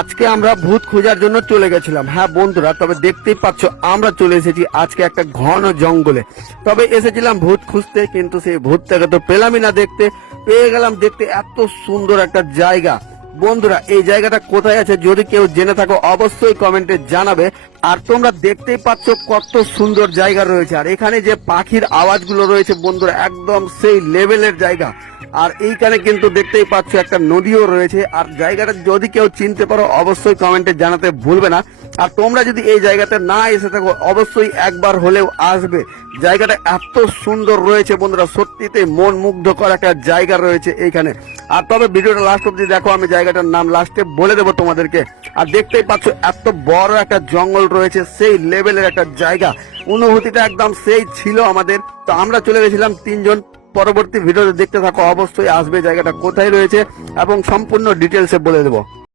আজকে আমরা ভূত খোঁজার জন্য চলে গেছিলাম। হ্যাঁ বন্ধুরা, তবে দেখতেই পাচ্ছ আমরা চলে এসেছি আজকে একটা ঘন জঙ্গলে। তবে এসেছিলাম ভূত খুঁজতে, কিন্তু সেই ভূতটাকে তো পেলামই না দেখতে। পেয়ে গেলাম দেখতে এত সুন্দর একটা জায়গা। বন্ধুরা, এই জায়গাটা কোথায় আছে যদি কেউ জেনে থাকো অবশ্যই কমেন্টে জানাবে। আর তোমরা দেখতেই পাচ্ছ কত সুন্দর জায়গা রয়েছে, আর এখানে যে পাখির আওয়াজগুলো রয়েছে বন্ধুরা একদম সেই লেভেলের জায়গা। আর এইখানে কিন্তু দেখতেই পাচ্ছ একটা নদীও রয়েছে। আর জায়গাটা যদি কেউ চিনতে পারো অবশ্যই কমেন্টে জানাতে ভুলবে না। আর তোমরা যদি এই জায়গাতে না এসে থাকো অবশ্যই একবার হলেও আসবে। জায়গাটা এত সুন্দর রয়েছে বন্ধুরা, সত্যিতে মন মুগ্ধকর একটা জায়গা রয়েছে এইখানে। আর তবে ভিডিওটা লাস্ট অব্দি দেখো, আমি জায়গাটার নাম লাস্টে বলে দেবো তোমাদেরকে। আর দেখতেই পাচ্ছ এত বড় একটা জঙ্গল রয়েছে, সেই লেভেলের একটা জায়গা। অনুভূতিটা একদম সেই ছিল আমাদের। তো আমরা চলে গেছিলাম তিনজন। পরবর্তী ভিডিওতে দেখতে থাকো, অবশ্যই আসবে জায়গাটা কোথায় রয়েছে এবং সম্পূর্ণ ডিটেলসে বলে দেবো।